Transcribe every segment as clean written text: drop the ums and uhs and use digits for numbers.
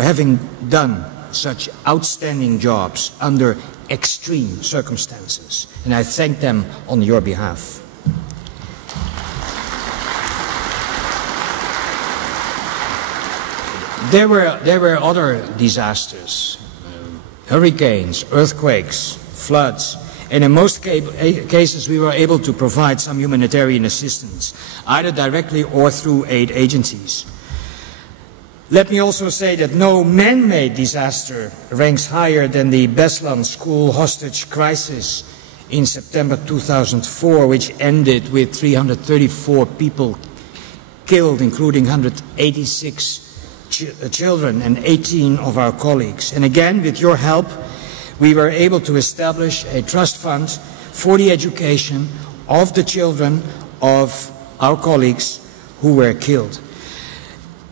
having done such outstanding jobs under extreme circumstances, and I thank them on your behalf. There were other disasters, hurricanes, earthquakes, floods, and in most cases we were able to provide some humanitarian assistance, either directly or through aid agencies. Let me also say that no man-made disaster ranks higher than the Beslan school hostage crisis in September 2004, which ended with 334 people killed, including 186 children and 18 of our colleagues. And again, with your help, we were able to establish a trust fund for the education of the children of our colleagues who were killed.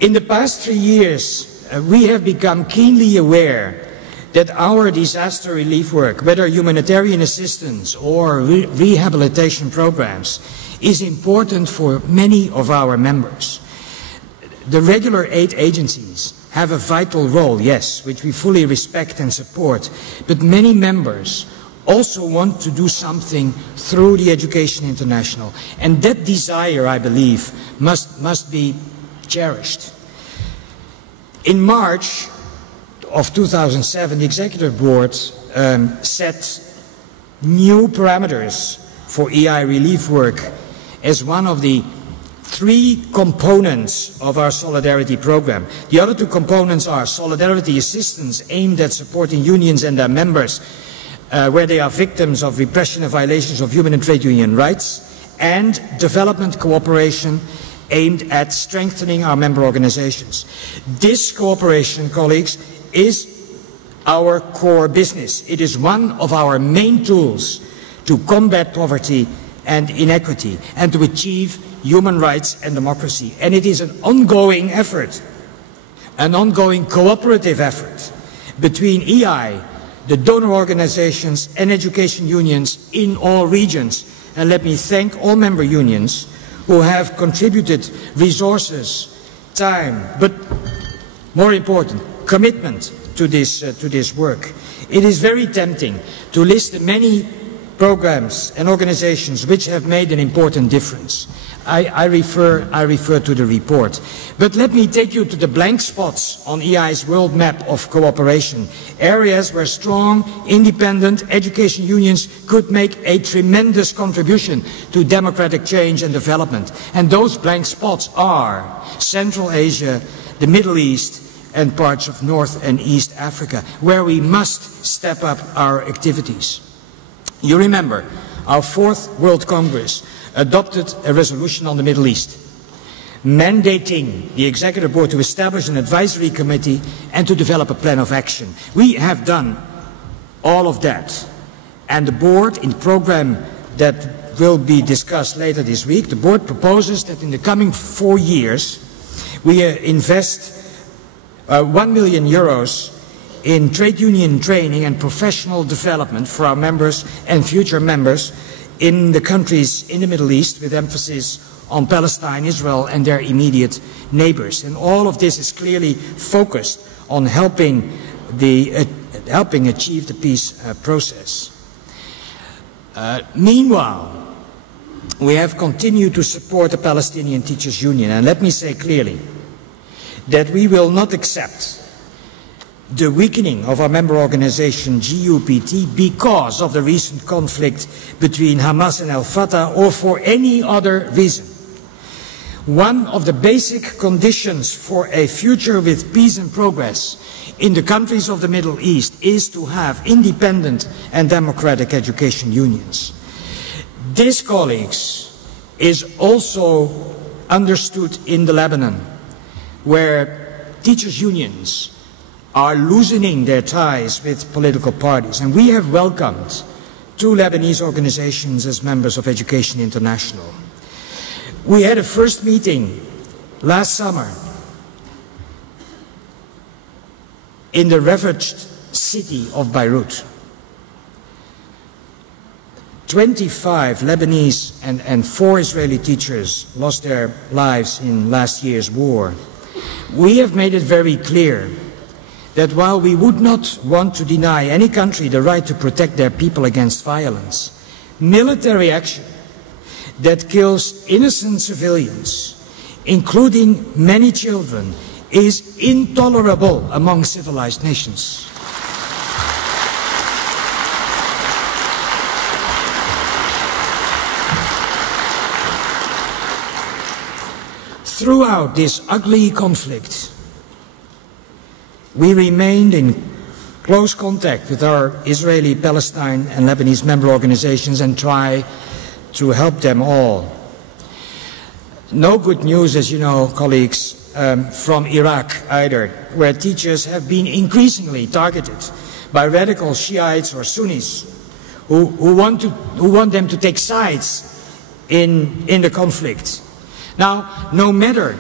In the past 3 years, we have become keenly aware that our disaster relief work, whether humanitarian assistance or rehabilitation programs, is important for many of our members. The regular aid agencies have a vital role, yes, which we fully respect and support, but many members also want to do something through the Education International, and that desire, I believe, must be cherished. In March of 2007, the Executive Board set new parameters for EI relief work as one of the 3 components of our solidarity program. The other 2 components are solidarity assistance aimed at supporting unions and their members where they are victims of repression and violations of human and trade union rights, and development cooperation aimed at strengthening our member organizations. This cooperation, colleagues, is our core business. It is one of our main tools to combat poverty and inequity and to achieve human rights and democracy. And it is an ongoing effort, an ongoing cooperative effort between EI, the donor organizations and education unions in all regions. And let me thank all member unions who have contributed resources, time, but more important, commitment to this work. It is very tempting to list the many programs and organizations which have made an important difference. I refer to the report. But let me take you to the blank spots on EI's world map of cooperation, areas where strong, independent education unions could make a tremendous contribution to democratic change and development. And those blank spots are Central Asia, the Middle East, and parts of North and East Africa, where we must step up our activities. You remember, our 4th World Congress adopted a resolution on the Middle East, mandating the Executive Board to establish an advisory committee and to develop a plan of action. We have done all of that, and the Board, in the program that will be discussed later this week, the Board proposes that in the coming 4 years we invest €1 million in trade union training and professional development for our members and future members in the countries in the Middle East, with emphasis on Palestine, Israel and their immediate neighbors. And all of this is clearly focused on helping achieve the peace process. Meanwhile, we have continued to support the Palestinian Teachers Union, and let me say clearly that we will not accept the weakening of our member organization GUPT because of the recent conflict between Hamas and Al-Fatah or for any other reason. One of the basic conditions for a future with peace and progress in the countries of the Middle East is to have independent and democratic education unions. This, colleagues, is also understood in the Lebanon, where teachers' unions are loosening their ties with political parties. And we have welcomed 2 Lebanese organizations as members of Education International. We had a first meeting last summer in the ravaged city of Beirut. 25 Lebanese and 4 Israeli teachers lost their lives in last year's war. We have made it very clear that while we would not want to deny any country the right to protect their people against violence, military action that kills innocent civilians, including many children, is intolerable among civilized nations. Throughout this ugly conflict, we remained in close contact with our Israeli, Palestine and Lebanese member organizations and try to help them all. No good news, as you know, colleagues, from Iraq either, where teachers have been increasingly targeted by radical Shiites or Sunnis who want them to take sides in the conflict. Now, no matter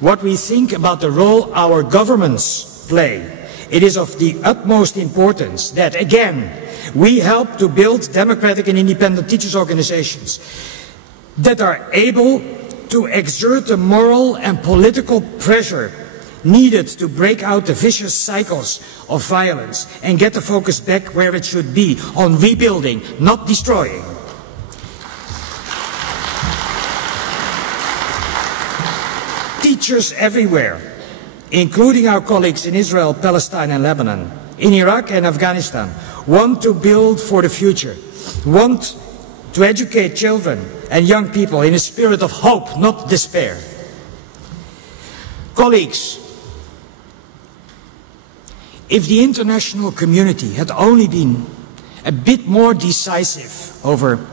what we think about the role our governments play, it is of the utmost importance that, again, we help to build democratic and independent teachers' organizations that are able to exert the moral and political pressure needed to break out the vicious cycles of violence and get the focus back where it should be, on rebuilding, not destroying. Teachers everywhere, including our colleagues in Israel, Palestine and Lebanon, in Iraq and Afghanistan, want to build for the future, want to educate children and young people in a spirit of hope, not despair. Colleagues, if the international community had only been a bit more decisive over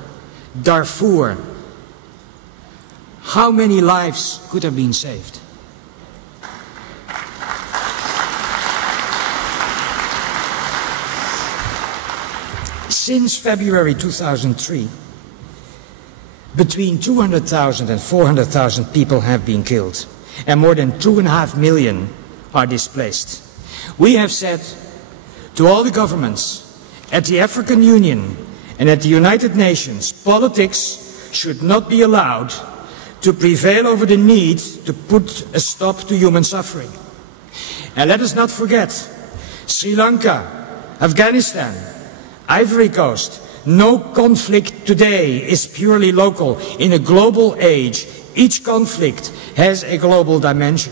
Darfur, how many lives could have been saved? Since February 2003, between 200,000 and 400,000 people have been killed, and more than 2.5 million are displaced. We have said to all the governments at the African Union and at the United Nations, politics should not be allowed to prevail over the need to put a stop to human suffering. And let us not forget, Sri Lanka, Afghanistan, Ivory Coast, no conflict today is purely local. In a global age, each conflict has a global dimension.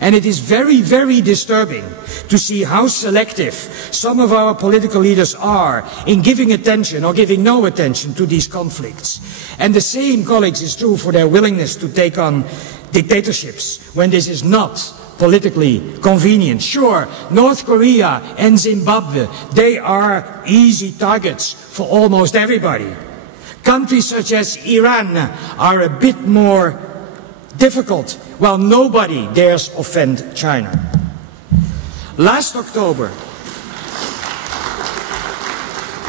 And it is very, very disturbing to see how selective some of our political leaders are in giving attention or giving no attention to these conflicts. And the same, colleagues, is true for their willingness to take on dictatorships when this is not politically convenient. Sure, North Korea and Zimbabwe, they are easy targets for almost everybody. Countries such as Iran are a bit more difficult, while nobody dares offend China. Last October,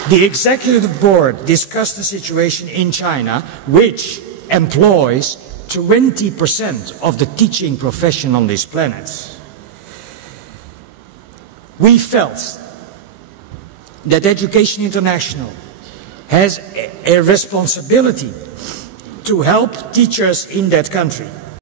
the Executive Board discussed the situation in China, which employs 20% of the teaching profession on this planet. We felt that Education International has a responsibility to help teachers in that country.